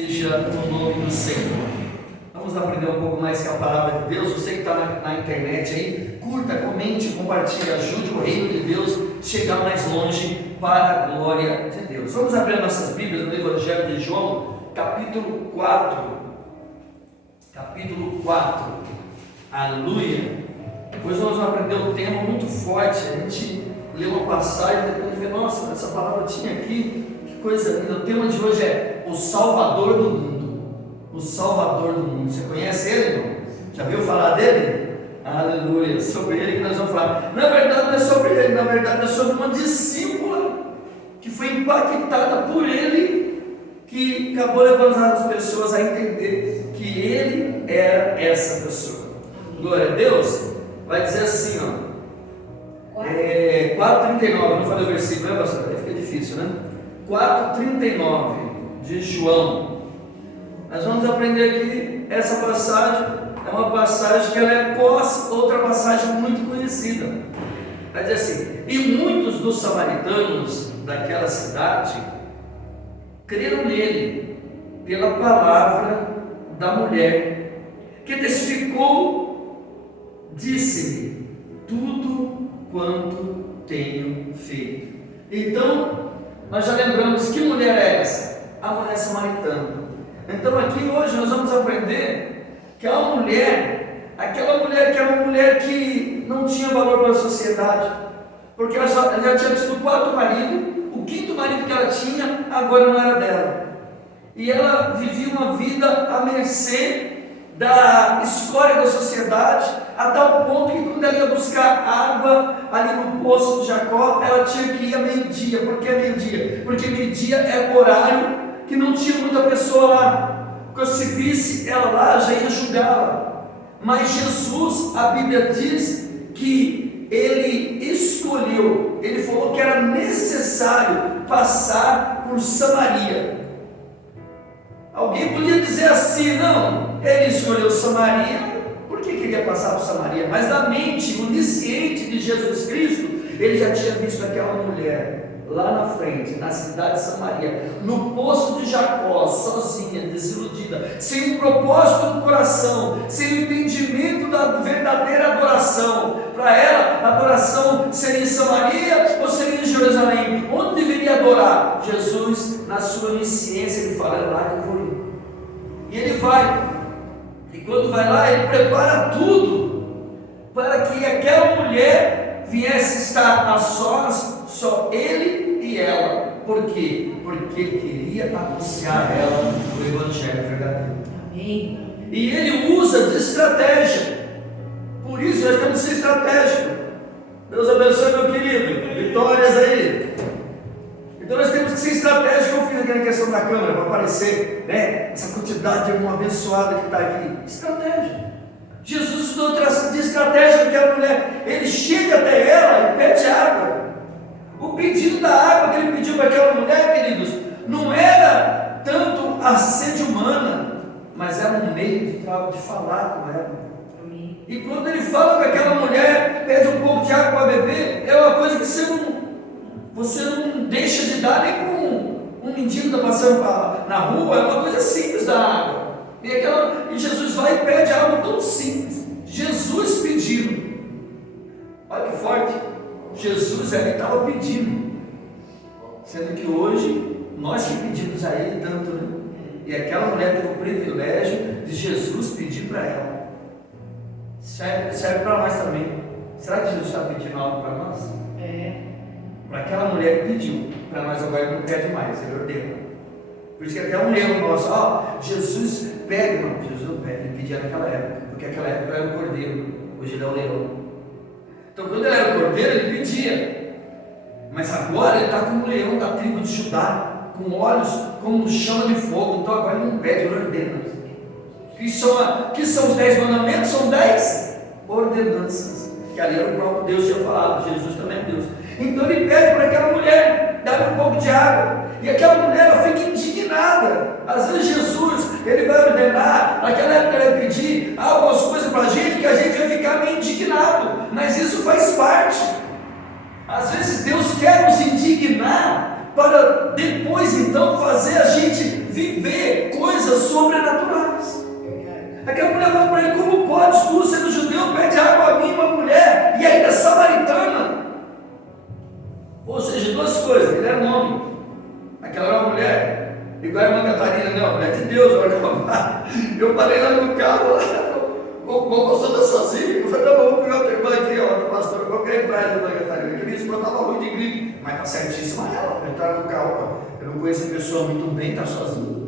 Seja no nome do Senhor. Vamos aprender um pouco mais com a palavra de Deus. Você que está na internet aí, curta, comente, compartilhe, ajude o reino de Deus a chegar mais longe para a glória de Deus. Vamos abrir nossas Bíblias no Evangelho de João, capítulo 4. Capítulo 4. Aleluia. Depois nós vamos aprender um tema muito forte. A gente lê uma passagem e depois vê, nossa, essa palavra tinha aqui. Coisa linda. O tema de hoje é o Salvador do mundo. O Salvador do mundo. Você conhece ele, irmão? Já viu falar dele? Aleluia. Sobre ele que nós vamos falar. Na verdade não é sobre ele, na verdade é sobre uma discípula que foi impactada por ele, que acabou levando as pessoas a entender que ele era essa pessoa. Glória a Deus. Vai dizer assim, ó. 4,39. Não falei o versículo, né, pastor? Aí fica difícil, né? 4,39 de João. Nós vamos aprender aqui essa passagem. É uma passagem que ela é pós outra passagem muito conhecida. Vai dizer assim: e muitos dos samaritanos daquela cidade creram nele pela palavra da mulher que testificou, disse-lhe tudo quanto tenho feito. Então nós já lembramos que mulher é essa? A mulher samaritana. Então aqui hoje nós vamos aprender que a mulher, aquela mulher que era uma mulher que não tinha valor para a sociedade, porque ela já tinha tido 4 maridos, o 5º marido que ela tinha agora não era dela. E ela vivia uma vida à mercê da escória da sociedade, a tal ponto que quando ela ia buscar água ali no poço de Jacó, ela tinha que ir a meio-dia. Por que meio-dia? Porque meio-dia é o horário que não tinha muita pessoa lá, porque se visse ela lá, já ia julgá-la. Mas Jesus, a Bíblia diz que ele escolheu, ele falou que era necessário passar por Samaria. Alguém podia dizer assim: não, ele escolheu Samaria porque queria passar por Samaria, mas na mente, onisciente de Jesus Cristo, ele já tinha visto aquela mulher lá na frente, na cidade de Samaria, no poço de Jacó, sozinha, desiludida, sem um propósito no coração, sem o entendimento da verdadeira adoração. Para ela, a adoração seria em Samaria ou seria em Jerusalém? Onde deveria adorar? Jesus, na sua onisciência, ele fala: é lá que eu vou ir. E ele vai. E quando vai lá, ele prepara tudo para que aquela mulher viesse estar a sós, só ele e ela. Por quê? Porque ele queria anunciar a ela o Evangelho verdadeiro. Amém. E ele usa de estratégia. Por isso nós temos que ser estratégicos. Deus abençoe, meu querido. Vitórias aí. Então nós temos que ser estratégicos. Eu fiz aquela questão da câmera para aparecer, né? Essa quantidade de irmão abençoada que está aqui. Estratégia. Jesus usou de estratégia daquela mulher. Ele chega até ela e pede água. O pedido da água que ele pediu para aquela mulher, queridos, não era tanto a sede humana, mas era um meio de falar com ela. Amém. E quando ele fala com aquela mulher, pede um pouco de água para beber, é uma coisa que você não deixa de dar nem para um mendigo que está passando na rua. É uma coisa simples da água. E Jesus vai e pede algo tão simples. Jesus pedindo. Olha que forte. Jesus ali estava pedindo. Sendo que hoje, nós que pedimos a Ele tanto, né? E aquela mulher teve o privilégio de Jesus pedir para ela. Serve para nós também. Será que Jesus está pedindo algo para nós? Para aquela mulher que pediu, para nós agora ele não pede mais, ele ordena. Por isso que até um erro nosso: Jesus pede. Não, Jesus não pede, ele pedia naquela época, porque naquela época ele era o cordeiro, hoje ele é o leão. Então quando ele era o cordeiro, ele pedia, mas agora ele está como o leão da tribo de Judá, com olhos como chama de fogo. Então agora ele não pede, ele ordena. Que são os 10 mandamentos? São 10 ordenanças, que ali era o próprio Deus que tinha falado. Jesus também é Deus. Então ele pede para aquela mulher: dá-me um pouco de água. E aquela mulher, ela fica indignada. Às vezes Jesus, ele vai ordenar, naquela época ele vai pedir algumas coisas para a gente, que a gente vai ficar meio indignado, mas isso faz parte. Às vezes Deus quer nos indignar para depois então fazer a gente viver coisas coisas sobrenaturais. Aquela mulher fala para ele: como podes tu, sendo judeu, pede água a mim, uma mulher, e ainda samaritana? Ou seja, duas coisas: ele era um homem, aquela era uma mulher, igual a irmã Catarina, né? Uma mulher de Deus. Eu parei lá no carro, o pastor está sozinho. Eu falei: não, vamos pegar outra irmã aqui, ó, pastor, vamos pegar em praia, irmã Catarina, que minha esposa estava ruim de gripe, mas está certíssima ela, entrar no carro. Eu não conheço a pessoa muito bem, está sozinho.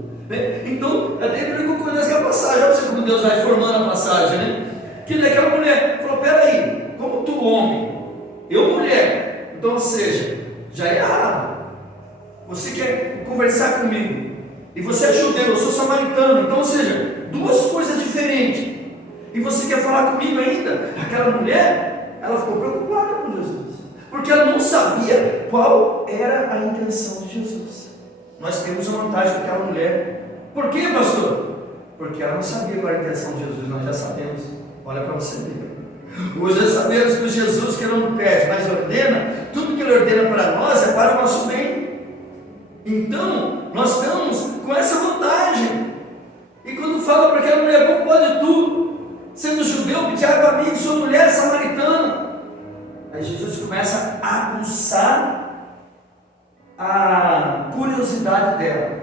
Então, eu tenho que concordar com a passagem. Olha como Deus vai formando a passagem, né? Que daquela mulher falou: peraí, como tu homem, eu mulher, então, ou seja, já é errado. Você quer conversar comigo, e você é judeu, eu sou samaritano, então, ou seja, duas coisas diferentes, e você quer falar comigo ainda? Aquela mulher, ela ficou preocupada com Jesus, porque ela não sabia qual era a intenção de Jesus. Nós temos uma vantagem com aquela mulher. Por quê, pastor? Porque ela não sabia qual era a intenção de Jesus. Nós já sabemos. Olha para você ver. Hoje já sabemos que o Jesus que não pede, mas ordena, tudo que ele ordena para nós é para o nosso bem. Então, nós estamos com essa vantagem. E quando fala para aquela mulher: como pode tu, sendo judeu, pedir água a mim, sou mulher samaritana? Aí Jesus começa a aguçar a curiosidade dela.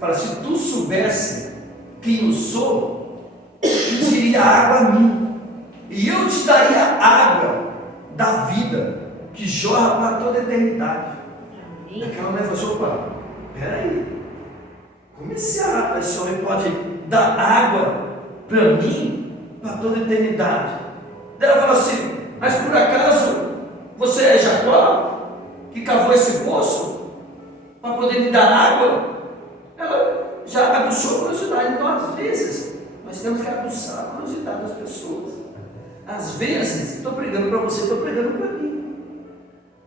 Fala: se tu soubesse quem eu sou, pediria água a mim, e eu te daria água da vida, que jorra para toda a eternidade. Aquela mulher falou: opa, peraí, como esse homem pode dar água para mim para toda a eternidade? Daí ela fala assim: mas por acaso você é Jacó, que cavou esse poço para poder me dar água? Ela já aguçou a curiosidade. Então, às vezes, nós temos que aguçar a curiosidade das pessoas. Às vezes, estou pregando para você, estou pregando para mim.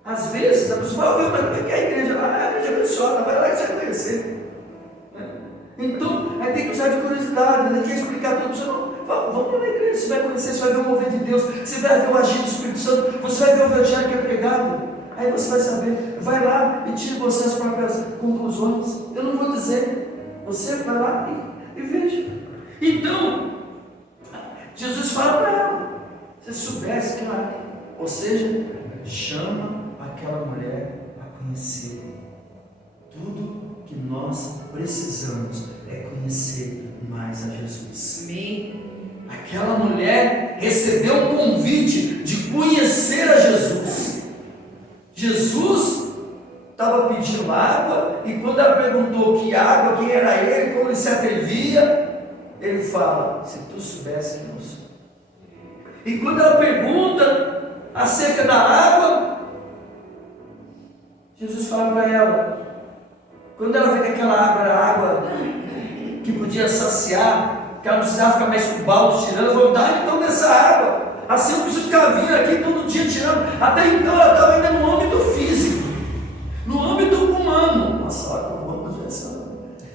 Às vezes, a pessoa fala: mas como é que é a igreja? A igreja abençoada, vai lá que você vai conhecer. Então, aí tem que usar de curiosidade, né? Quer explicar tudo, você não. Vamos para a igreja, você vai conhecer, você vai ver o mover de Deus, você vai ver o agir do Espírito Santo, você vai ver o evangelho que é pregado. Aí você vai saber, vai lá e tire você as próprias conclusões. Eu não vou dizer, você vai lá e veja. Então, Jesus fala para ela: se soubesse que ela, ou seja, chama aquela mulher para conhecer. Tudo que nós precisamos é conhecer mais a Jesus. Amém. Aquela mulher recebeu um convite de conhecer a Jesus. Jesus estava pedindo água, e quando ela perguntou que água, quem era ele, como ele se atrevia, ele fala: se tu soubesse quem eu sou. E quando ela pergunta acerca da água, Jesus fala para ela, quando ela vê que aquela água era água que podia saciar, que ela não precisava ficar mais com o balde tirando, ela falou: dá então dessa água, assim eu preciso ficar vindo aqui todo dia tirando. Até então ela estava ainda no âmbito físico, no âmbito humano. Nossa, olha como vamos ver essa.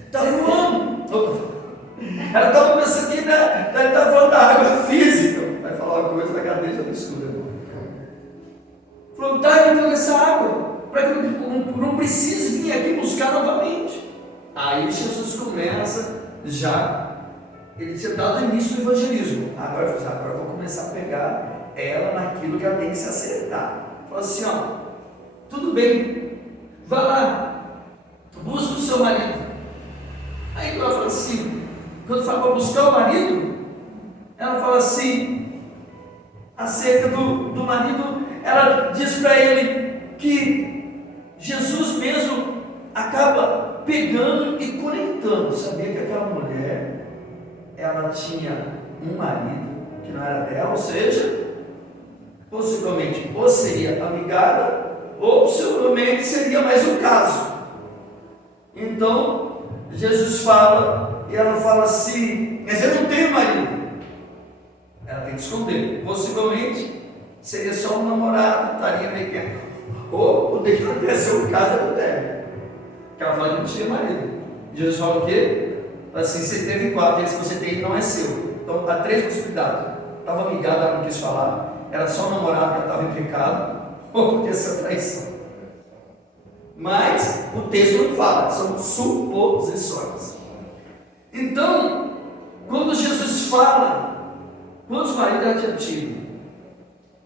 Estava voando. Ela estava pensando que ela estava falando da água física. Vai falar uma coisa da cabeça do estudo. Falou: dá então essa água, para que eu não precise vir aqui buscar novamente. Aí Jesus começa já. Ele tinha dado início do evangelismo. Agora eu vou começar a pegar ela naquilo que ela tem que se acertar. Falou assim: ó, tudo bem, vá lá, busca o seu marido. Aí ela fala assim, quando fala para buscar o marido, ela fala assim, acerca do marido, ela diz para ele que Jesus mesmo acaba pegando e conectando. Sabia que aquela mulher, ela tinha um marido que não era dela, ou seja, possivelmente ou seria amigada, ou possivelmente seria mais um caso. Então, Jesus fala, e ela fala assim, mas eu não tenho marido. Ela tem que esconder. Possivelmente seria só um namorado, estaria meio que. Ou poderia acontecer o caso do dela. Que ela fala que não tinha marido. Jesus fala o quê? Assim, você teve 4, esse que você tem não é seu. Então há 3 possibilidades. Estava amigada, ela não quis falar. Era só um namorado, que estava em pecado. Ou podia ser traição. Mas o texto não fala, são suposições. Então, quando Jesus fala, quantos maridos ela tinha tido?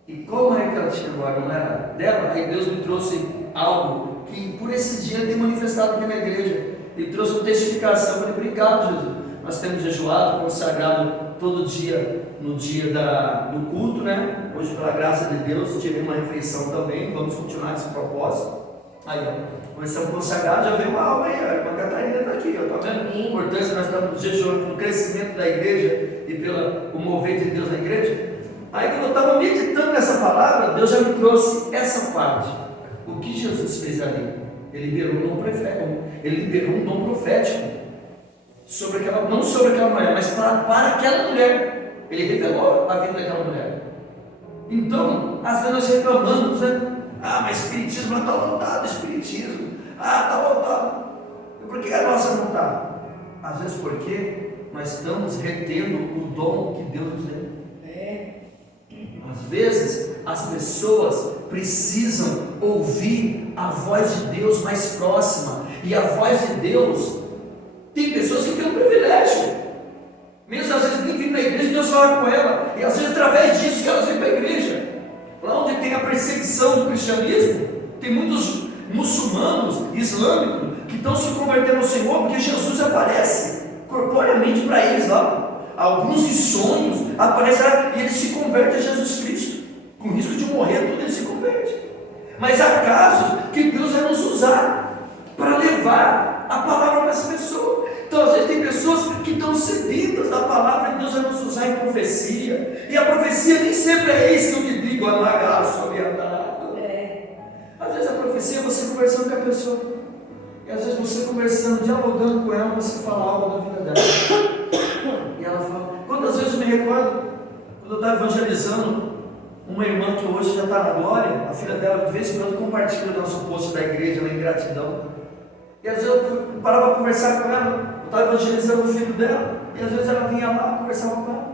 E qual marido que ela tinha agora? Não era dela? Aí Deus me trouxe algo que por esses dias tem manifestado aqui na igreja. Ele trouxe uma testificação. Eu falei, obrigado, Jesus. Nós temos jejuado, consagrado todo dia, no dia do culto, né? Hoje, pela graça de Deus, tive uma refeição também. Vamos continuar esse propósito. Aí, ó, começamos a consagrar, já veio uma alma aí, a irmã Catarina está aqui, ó, tá vendo? A importância, nós estamos jejuando pelo crescimento da igreja e pelo mover de Deus na igreja. Aí, quando eu estava meditando nessa palavra, Deus já me trouxe essa parte. O que Jesus fez ali? Ele liberou um dom profético. Sobre aquela, não sobre aquela mulher, mas para aquela mulher. Ele revelou a vida daquela mulher. Então, às vezes nós reclamamos, né? Ah, mas espiritismo está lotado, espiritismo. Ah, está lotado. E por que a nossa não está? Às vezes porque nós estamos retendo o dom que Deus nos deu. Às vezes as pessoas precisam ouvir a voz de Deus mais próxima. E a voz de Deus, tem pessoas que têm um privilégio. Mesmo às vezes nem vir na igreja, Deus fala com ela. E às vezes através disso que elas vêm para a igreja. Lá onde tem a perseguição do cristianismo, tem muitos muçulmanos, islâmicos, que estão se convertendo ao Senhor, porque Jesus aparece corporeamente para eles lá. Alguns em sonhos aparecem e eles se convertem a Jesus Cristo. Com risco de morrer, tudo eles se convertem. Mas há casos que Deus vai nos usar para levar a palavra para essa pessoa. Então, às vezes tem pessoas que estão sedientas da palavra e Deus vai nos usar em profecia. E a profecia nem sempre é isso que eu te digo, às vezes a profecia é você conversando com a pessoa. E às vezes você conversando, dialogando com ela, você fala algo da vida dela. E ela fala. Quantas vezes eu me recordo, quando eu estava evangelizando uma irmã que hoje já está na glória, a filha dela de vez em quando compartilha o nosso post da igreja, em gratidão. E às vezes eu parava para conversar com ela, eu estava evangelizando o filho dela, e às vezes ela vinha lá, conversava com ela.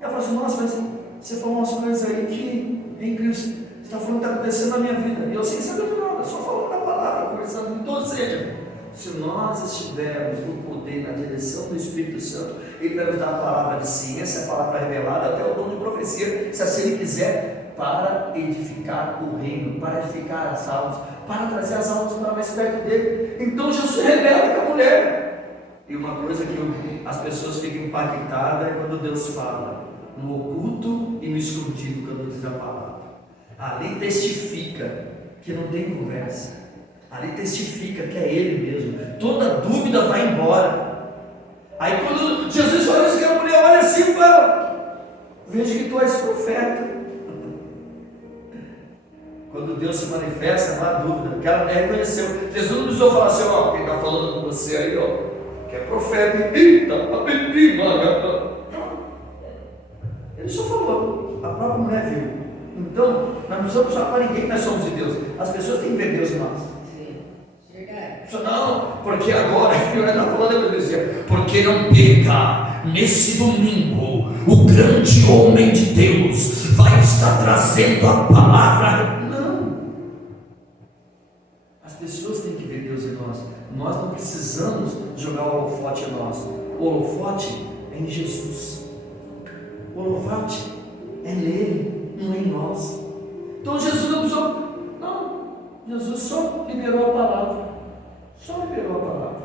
E ela falava assim, nossa, mas você falou umas coisas aí que é incrível, você está falando que está acontecendo na minha vida. E eu sem saber de nada, só falando da palavra, conversando. Então, ou seja, se nós estivermos no poder, na direção do Espírito Santo, Ele vai nos dar a palavra de ciência, a palavra revelada, até o dom de profecia, se assim Ele quiser, para edificar o reino, para edificar as almas, para trazer as almas para mais perto dele. Então Jesus revela com a mulher. E uma coisa que as pessoas ficam impactadas é quando Deus fala no oculto e no escondido, quando diz a palavra. Ali testifica que não tem conversa. Ali testifica que é Ele mesmo. Toda dúvida vai embora. Aí quando Jesus fala isso, que a mulher olha assim e fala, vejo que tu és profeta. Quando Deus se manifesta, não há dúvida, porque ela reconheceu. Jesus não precisou falar assim, ó, quem está falando com você aí, ó, que é profeta. Ele só falou, a própria mulher viu. Então, nós não precisamos falar para ninguém que nós somos de Deus. As pessoas têm que ver Deus em nós. Sim, não, porque agora, eu está falando, eu dizia, porque não peca. Nesse domingo, o grande homem de Deus vai estar trazendo a palavra. Pessoas têm que ver Deus em nós. Nós não precisamos jogar o holofote em nós. O holofote é em Jesus. O holofote é nele, não é em nós. Então Jesus não precisou. Não, Jesus só liberou a palavra. Só liberou a palavra.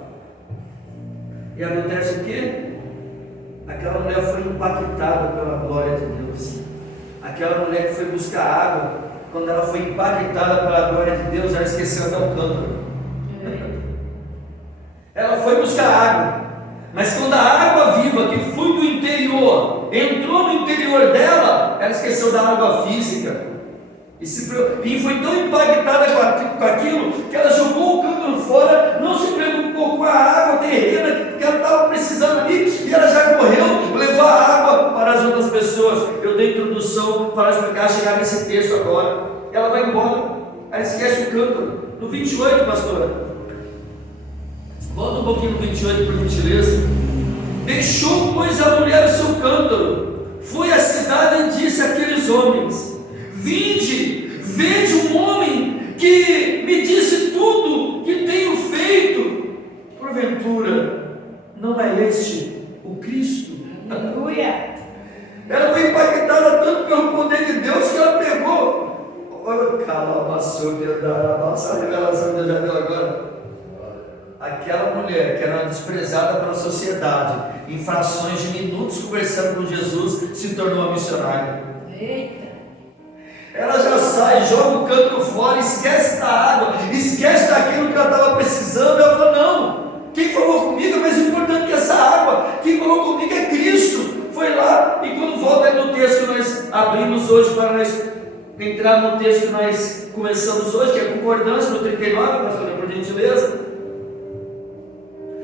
E acontece o quê? Aquela mulher foi impactada pela glória de Deus. Aquela mulher que foi buscar água, quando ela foi impactada pela glória de Deus, ela esqueceu até o cântaro. Ela foi buscar água, mas quando a água viva que foi do interior entrou no interior dela, ela esqueceu da água física. E foi tão impactada com aquilo que ela jogou o cântaro fora, não se preocupou com a água terrena que ela estava precisando ali, e ela já correu levar água para as outras pessoas. Eu dei introdução para explicar, chegar nesse texto agora. Ela vai embora, ela esquece o cântaro. No 28, pastora, volta um pouquinho no 28, por gentileza. Deixou, pois, a mulher o seu cântaro, foi à cidade e disse àqueles homens: vinde, vede um homem que me disse tudo que tenho feito. Porventura, não é este o Cristo. Aleluia. Ela foi impactada tanto pelo poder de Deus que ela pegou. Olha, calabasou, essa revelação que Deus já deu agora. Aquela mulher que era desprezada pela sociedade, em frações de minutos conversando com Jesus, se tornou uma missionária. Eita. Ela já sai, joga o cântaro fora, esquece da água, esquece daquilo que ela estava precisando. Ela fala: não, quem falou comigo é mais importante que essa água, quem falou comigo é Cristo. Foi lá, e quando volta aí no texto que nós abrimos hoje, para nós entrar no texto que nós começamos hoje, que é a concordância no 39, pastor, por gentileza.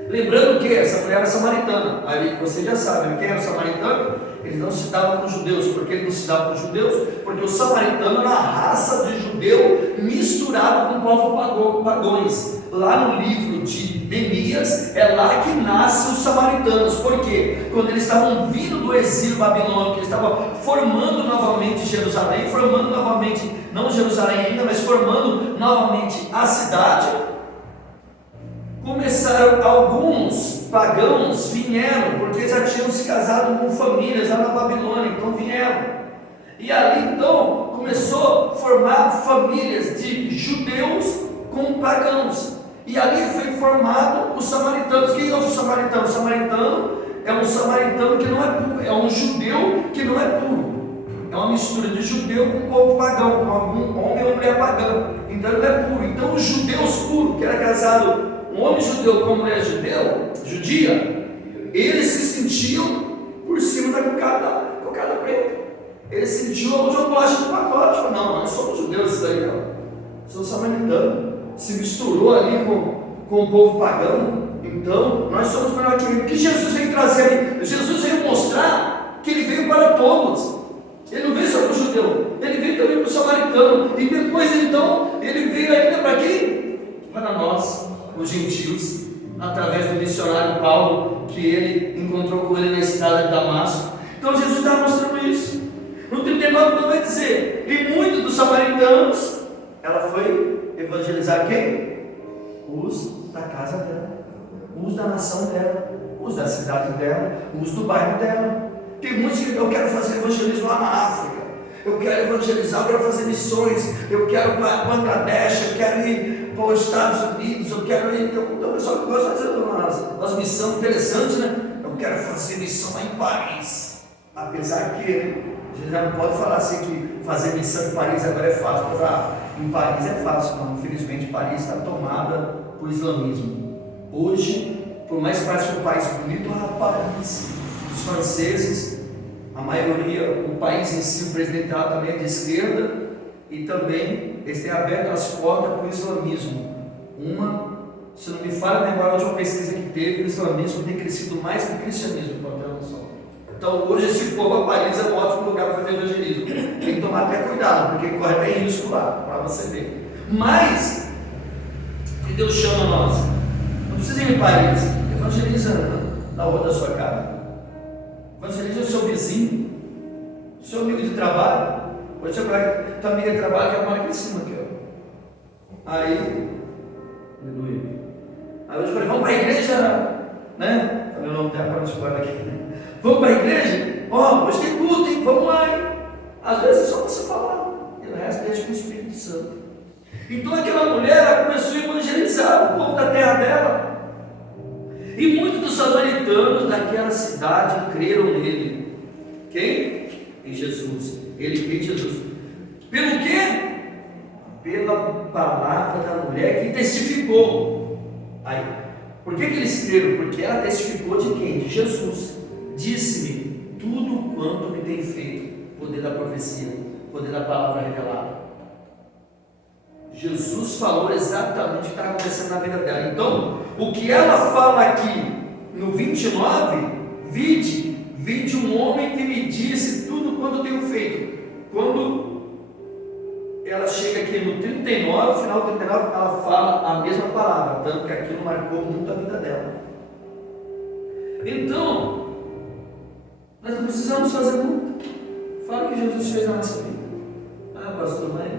Lembrando que essa mulher era samaritana. Aí você já sabe, quem era o samaritano? Eles não se davam com os judeus. Por que eles não se davam com os judeus? Porque o samaritano era a raça de judeu misturado com o povo pagões. Lá no livro de Neemias, é lá que nascem os samaritanos. Por quê? Quando eles estavam vindo do exílio babilônico, eles estavam formando novamente Jerusalém, formando novamente, não Jerusalém ainda, mas formando novamente a cidade. Começaram, alguns pagãos vieram, porque já tinham se casado com famílias lá na Babilônia, então vieram. E ali então começou a formar famílias de judeus com pagãos. E ali foi formado os samaritanos. Quem é o samaritano? O samaritano é um samaritano que não é puro, é um judeu que não é puro. É uma mistura de judeu com o povo pagão, com algum homem ou mulher pagão. Então ele não é puro. Então os judeus puros, que era casado um homem judeu com uma mulher judia, eles se sentiam por cima da cocada preta. Eles sentiam onde eu bolacha do pacote. Falaram: não, nós somos judeus, isso daí não. Somos samaritanos. Se misturou ali com o povo pagão. Então nós somos melhor que ele. O que Jesus veio trazer ali? Jesus veio mostrar que ele veio para todos. Ele não veio só para o judeu, ele veio também para o samaritano. E depois então ele veio ainda para quem? Para nós, os gentios, através do missionário Paulo, que ele encontrou com ele na estrada de Damasco. Então Jesus está mostrando isso. No 39 ele vai dizer: e muitos dos samaritanos, ela foi evangelizar quem? Os da casa dela, os da nação dela, os da cidade dela, os do bairro dela. Tem muitos que: eu quero fazer evangelismo lá na África, eu quero evangelizar, eu quero fazer missões, eu quero para Bangladesh, eu quero ir para os Estados Unidos, eu quero ir. Então o pessoal que gosta de fazer umas missões interessantes, né? Eu quero fazer missão lá em Paris. Apesar que a gente já não pode falar assim que fazer missão em Paris agora é fácil. Mas em Paris é fácil, não. Infelizmente Paris está tomada por islamismo. Hoje, por mais que pareça um país bonito, Paris, os franceses, a maioria, o país em si, o presidente lá também é de esquerda, e também eles têm aberto as portas para o islamismo. Se não me falha a memória, a última pesquisa que teve, o islamismo tem crescido mais que o cristianismo, para ter noção. Então hoje, se for para Paris, é um ótimo lugar para fazer evangelismo. Tem que tomar até cuidado, porque corre bem risco lá, para você ver. Mas, que Deus chama nós, não precisa ir em Paris, evangeliza na rua da sua casa. Evangeliza o seu vizinho, o seu amigo de trabalho. Hoje tua amiga de trabalho que mora aqui em cima, aqui, ó. Aí, aleluia. Aí hoje eu falei: vamos para a igreja, né? Falei o nome dela para não expor aqui, né? Vamos para a igreja? Ó, hoje tem culto, hein? Vamos lá, hein? Às vezes é só você falar, e o resto deixa com o Espírito Santo. Então aquela mulher, ela começou a evangelizar o povo da terra dela. E muitos dos samaritanos daquela cidade creram nele. Quem? Em Jesus. Ele crê em Jesus. Pelo quê? Pela palavra da mulher que testificou. Aí, por que eles creram? Porque ela testificou de quem? De Jesus. Disse-me tudo quanto me tem feito. Poder da profecia, poder da palavra revelada. Jesus falou exatamente o que estava acontecendo na vida dela. Então, o que ela fala aqui no 29, vide um homem que me disse tudo quanto tenho feito. Quando ela chega aqui no 39, no final do 39, ela fala a mesma palavra, tanto que aquilo marcou muito a vida dela. Então, nós não precisamos fazer muito. Fala o que Jesus fez na nossa vida. Ah, pastor, mas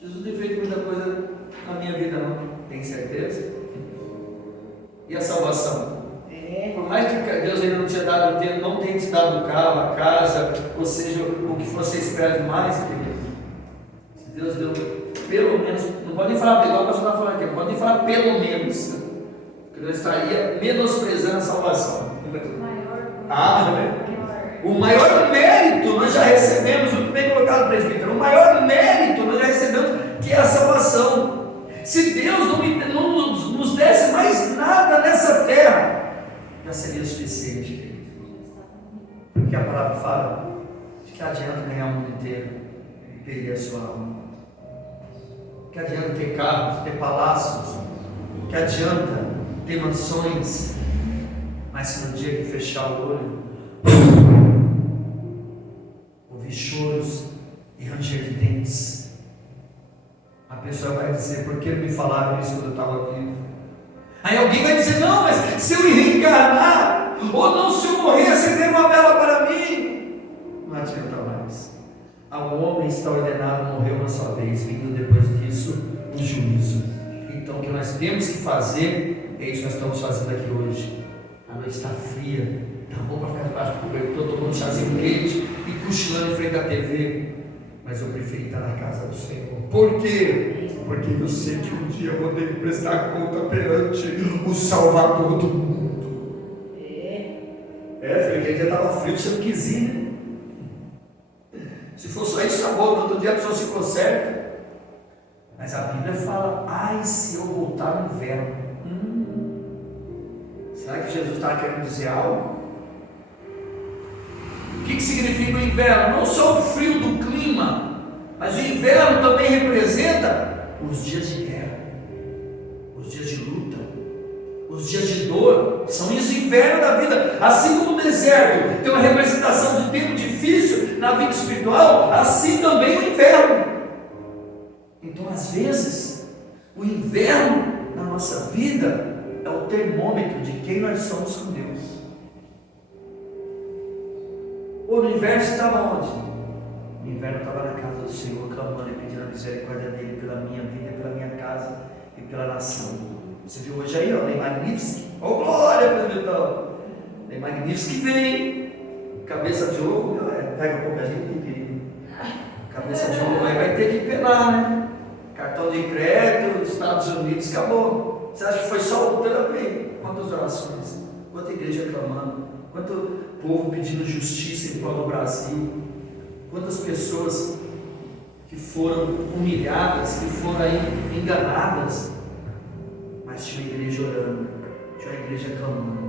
Jesus não tem feito muita coisa na minha vida, não. Tem certeza? E a salvação? Por mais que Deus ainda não tem te dado o carro, a casa, ou seja, o que você espera demais, querido. Se Deus deu pelo menos, não pode nem falar igual o pastor está falando aqui, não pode nem falar pelo menos, porque eu estaria menosprezando a salvação. O maior mérito nós já recebemos, muito bem colocado, presbítero, o maior mérito nós já recebemos, que é a salvação. Se Deus não nos desse mais nada nessa terra, já seria suficiente, querido. Porque a palavra fala de que adianta ganhar o mundo inteiro e perder a sua alma. Que adianta ter carros, ter palácios, que adianta ter mansões, mas se no dia que fechar o olho, ouvir choros e ranger de dentes, a pessoa vai dizer: por que me falaram isso quando eu estava vivo? Aí alguém vai dizer: não, mas se eu reencarnar, ou não, se eu morrer, acender uma vela para mim, não adianta mais. Ao homem está ordenado morrer uma só vez, vindo depois disso um juízo. Então o que nós temos que fazer é isso que nós estamos fazendo aqui hoje. A noite está fria, está bom para ficar debaixo do cobertor, tomando um chazinho quente e cochilando em frente à TV, mas eu preferi estar na casa do Senhor. Por quê? Porque eu sei que um dia eu vou ter que prestar conta perante o Salvador do mundo. Filho, aquele dia estava frio, você não quis ir, né? Se for só isso, acabou. No outro dia a pessoa se conserta. Mas a Bíblia fala: ai, se eu voltar no inverno. Será que Jesus está querendo dizer algo? O que significa o inverno? Não só o frio do clima, mas o inverno também representa os dias de guerra, os dias de luta, os dias de dor. São isso, o inverno da vida. Assim como o deserto tem uma representação de tempo difícil na vida espiritual, assim também o inverno. Então, às vezes, o inverno na nossa vida é o termômetro de quem nós somos com Deus. Ou no inverno você estava onde? No inverno eu estava na casa do Senhor, clamando e pedindo a misericórdia dele pela minha vida, pela minha casa e pela nação. Você viu hoje aí, ó, Lei Magnífica. Oh, glória, presbítero! Lei Magnífica vem. Cabeça de ovo, pega pouca gente, que cabeça de ovo aí vai ter que penar, né? Cartão de crédito, Estados Unidos, acabou. Você acha que foi só o Trump? Quantas orações, quanta igreja clamando, quanto povo pedindo justiça em prol do Brasil, quantas pessoas que foram humilhadas, que foram aí enganadas, mas tinha uma igreja orando, tinha uma igreja clamando.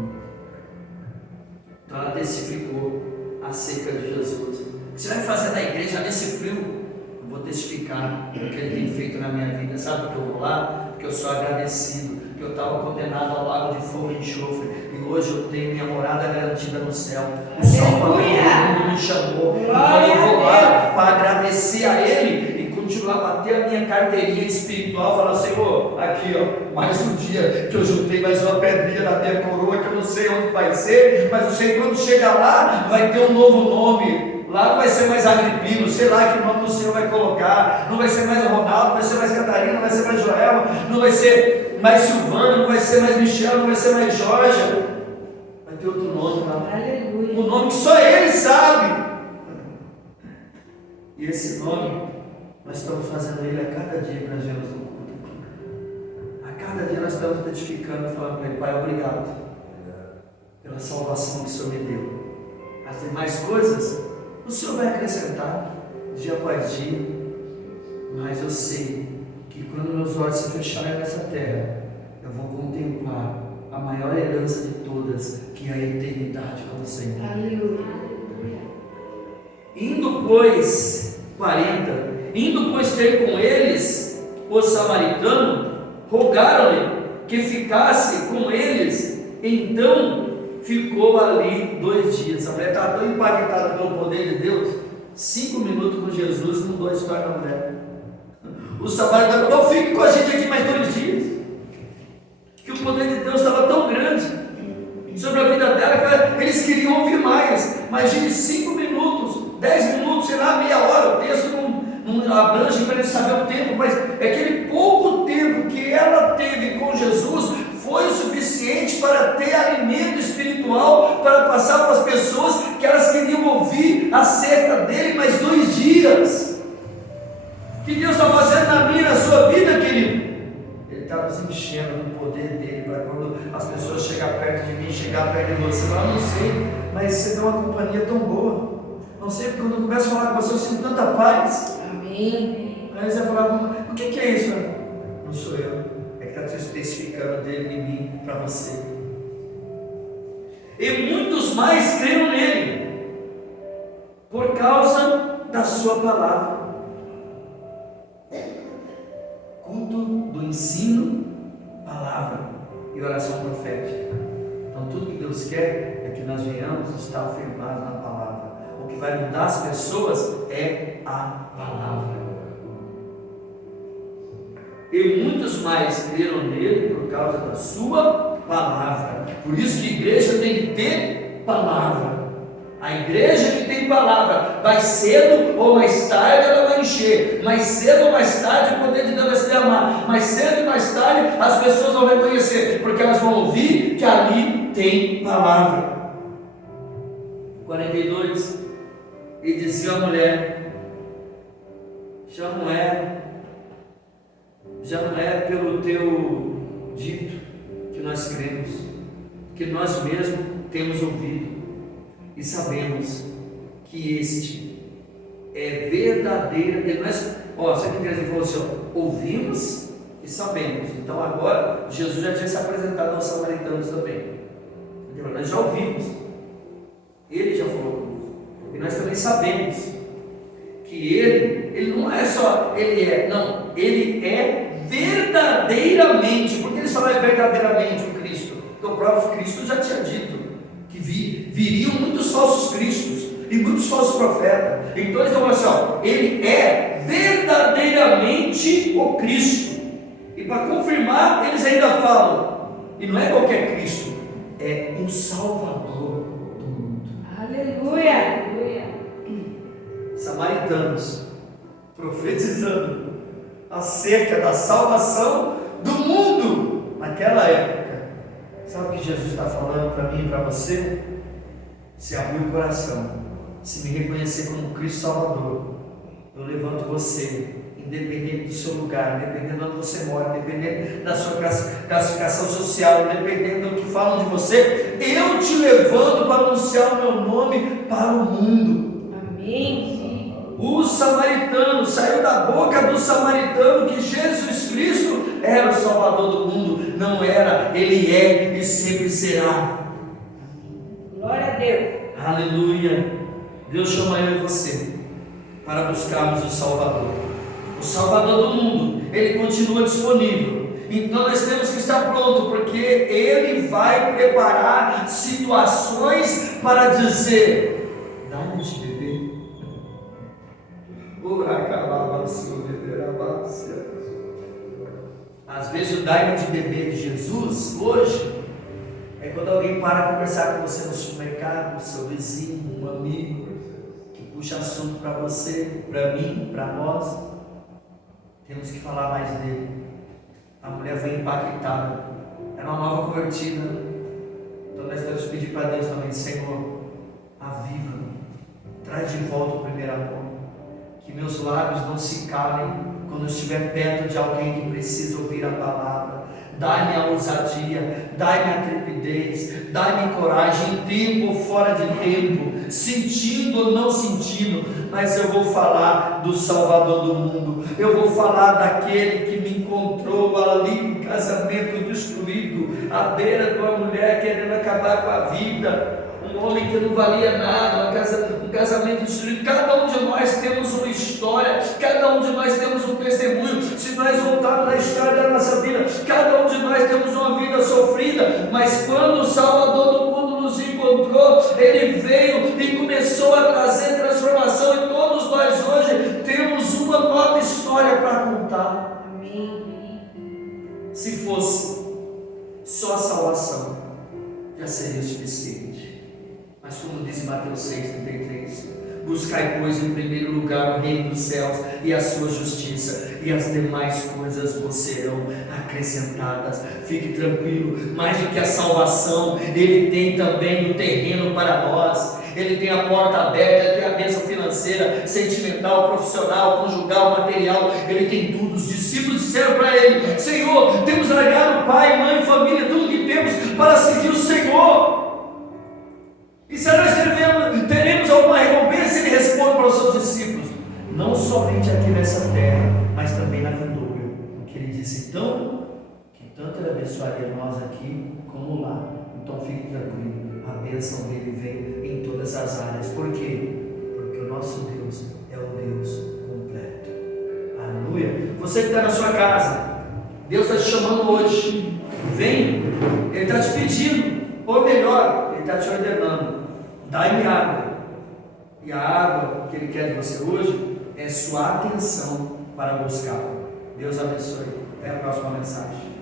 Então ela testificou acerca de Jesus. O que você vai fazer na igreja nesse frio? Eu vou testificar o que ele tem feito na minha vida. Sabe por que eu vou lá? Porque eu sou agradecido, que eu estava condenado ao lago de fogo e enxofre, e hoje eu tenho minha morada garantida no céu. O Salvador do mundo me chamou, então eu vou lá para agradecer a Ele e continuar a bater a minha carteirinha espiritual, falar: Senhor, aqui ó, mais um dia que eu juntei mais uma pedrinha na minha coroa, que eu não sei onde vai ser, mas eu sei que quando chegar lá vai ter um novo nome. Lá não vai ser mais Agripino, sei lá que nome o Senhor vai colocar, não vai ser mais Ronaldo, não vai ser mais Catarina, não vai ser mais Joel, não vai ser mais Silvana, não vai ser mais Michel, não vai ser mais Jorge, vai ter outro nome lá, Aleluia. um nome que só Ele sabe, e esse nome nós estamos fazendo ele a cada dia que nós vemos no culto aqui. A cada dia nós estamos identificando e falando para Ele: Pai, obrigado pela salvação que o Senhor me deu. As demais coisas o Senhor vai acrescentar dia após dia, mas eu sei que quando meus olhos se fecharem nessa terra, eu vou contemplar a maior herança de todas, que é a eternidade com o Senhor. Aleluia. Indo pois ter com eles o samaritano, rogaram-lhe que ficasse com eles. Então ficou ali 2 dias. A mulher estava tão impactada pelo poder de Deus, 5 minutos com Jesus não deu a história da mulher. O samaritano falou: fique com a gente aqui mais 2 dias. Que o poder de Deus estava tão grande sobre a vida dela, que eles queriam ouvir mais. Imagine 5 minutos, 10 minutos, sei lá, meia hora. O texto não abrange para eles saber o tempo, mas é aquele pouco tempo que ela teve com Jesus foi o suficiente para ter alimento espiritual, para passar para as pessoas acerca dele mais 2 dias. O que Deus está fazendo na minha e na sua vida, querido? Ele está nos enchendo do poder dele, para quando as pessoas chegarem perto de mim, chegar perto de você, falar, não sei, mas você dá uma companhia tão boa. Não sei, porque quando eu começo a falar com você, eu sinto tanta paz. Amém. Aí você vai falar, o que é isso? Não sou eu, é que está te especificando dele em mim, para você. E muitos mais creram nele, por causa da sua palavra. Culto do ensino, palavra e oração profética. Então tudo que Deus quer é que nós venhamos estar firmados na palavra. O que vai mudar as pessoas é a palavra. E muitos mais creram nele por causa da sua palavra. Por isso que a igreja tem que ter palavra. A igreja que tem palavra, mais cedo ou mais tarde ela vai encher, mais cedo ou mais tarde o poder de Deus vai se derramar, mais cedo e mais tarde as pessoas vão reconhecer, porque elas vão ouvir que ali tem palavra. 42, e dizia a mulher, já não é pelo teu dito que nós cremos, que nós mesmos temos ouvido e sabemos que este é verdadeiro. Sabe o que ele falou assim? Ouvimos e sabemos. Então agora Jesus já tinha se apresentado aos samaritanos também. Nós já ouvimos, ele já falou conosco, e nós também sabemos que ele não é só, ele é verdadeiramente. Por que ele só é verdadeiramente o Cristo? Porque o próprio Cristo já tinha dito que viriam muitos falsos cristos e muitos falsos profetas. Então eles estão assim, ele é verdadeiramente o Cristo. E para confirmar, eles ainda falam, e não é qualquer Cristo, é um Salvador do mundo. Aleluia. Samaritanos profetizando acerca da salvação do mundo naquela época. Sabe o que Jesus está falando para mim e para você? Se abrir o coração, se me reconhecer como Cristo Salvador, eu levanto você, independente do seu lugar, independente de onde você mora, independente da sua classificação social, independente do que falam de você, eu te levanto para anunciar o meu nome para o mundo. Amém. O samaritano, saiu da boca do samaritano que Jesus Cristo era o Salvador do mundo. Não era, ele é e sempre será. Glória a Deus. Aleluia. Deus chama eu e você para buscarmos o Salvador. O Salvador do mundo, ele continua disponível. Então nós temos que estar prontos, porque ele vai preparar situações para dizer: dá-me de beber. Às vezes o daime de beber de Jesus hoje é quando alguém para conversar com você no supermercado, seu vizinho, um amigo que puxa assunto para você, para mim, para nós. Temos que falar mais dele. A mulher foi impactada, era uma nova convertida. Então nós temos que pedir para Deus também: Senhor, aviva-me, traz de volta o primeiro amor. Que meus lábios não se calem quando eu estiver perto de alguém que precisa ouvir a palavra. Dai-me a ousadia, dai-me a trepidez, dai-me coragem, em tempo ou fora de tempo, sentindo ou não sentindo, mas eu vou falar do Salvador do mundo. Eu vou falar daquele que me encontrou ali no casamento destruído, à beira de uma mulher querendo acabar com a vida, um homem que não valia nada, um casamento destruído. Cada um de nós temos uma história, cada um de nós temos um testemunho. Se nós voltarmos na história da nossa vida, cada um de nós temos uma vida sofrida, mas quando o Salvador do mundo nos encontrou, ele veio e começou a trazer transformação, e todos nós hoje temos uma nova história para contar. Amém. Se fosse só a salvação, já seria o suficiente. Mas como diz em Mateus 6,33, Buscai, pois, em primeiro lugar o reino dos céus e a sua justiça, e as demais coisas vos serão acrescentadas. Fique tranquilo, mais do que a salvação, Ele tem também o terreno para nós. Ele tem a porta aberta, Ele tem a bênção financeira, sentimental, profissional, conjugal, material. Ele tem tudo. Os discípulos disseram para Ele: Senhor, temos largado pai, mãe, família, tudo que temos para seguir o Senhor. E se nós teremos alguma recompensa? Ele responde para os seus discípulos: não somente aqui nessa terra, mas também na vindoura. Porque Ele disse então que tanto Ele abençoaria nós aqui como lá. Então fique tranquilo, a bênção dele vem em todas as áreas. Por quê? Porque o nosso Deus é o Deus completo. Aleluia. Você que está na sua casa, Deus está te chamando hoje. Vem, Ele está te pedindo, ou melhor, Ele está te ordenando: dai-me água. E a água que Ele quer de você hoje é sua atenção para buscá-lo. Deus abençoe. Até a próxima mensagem.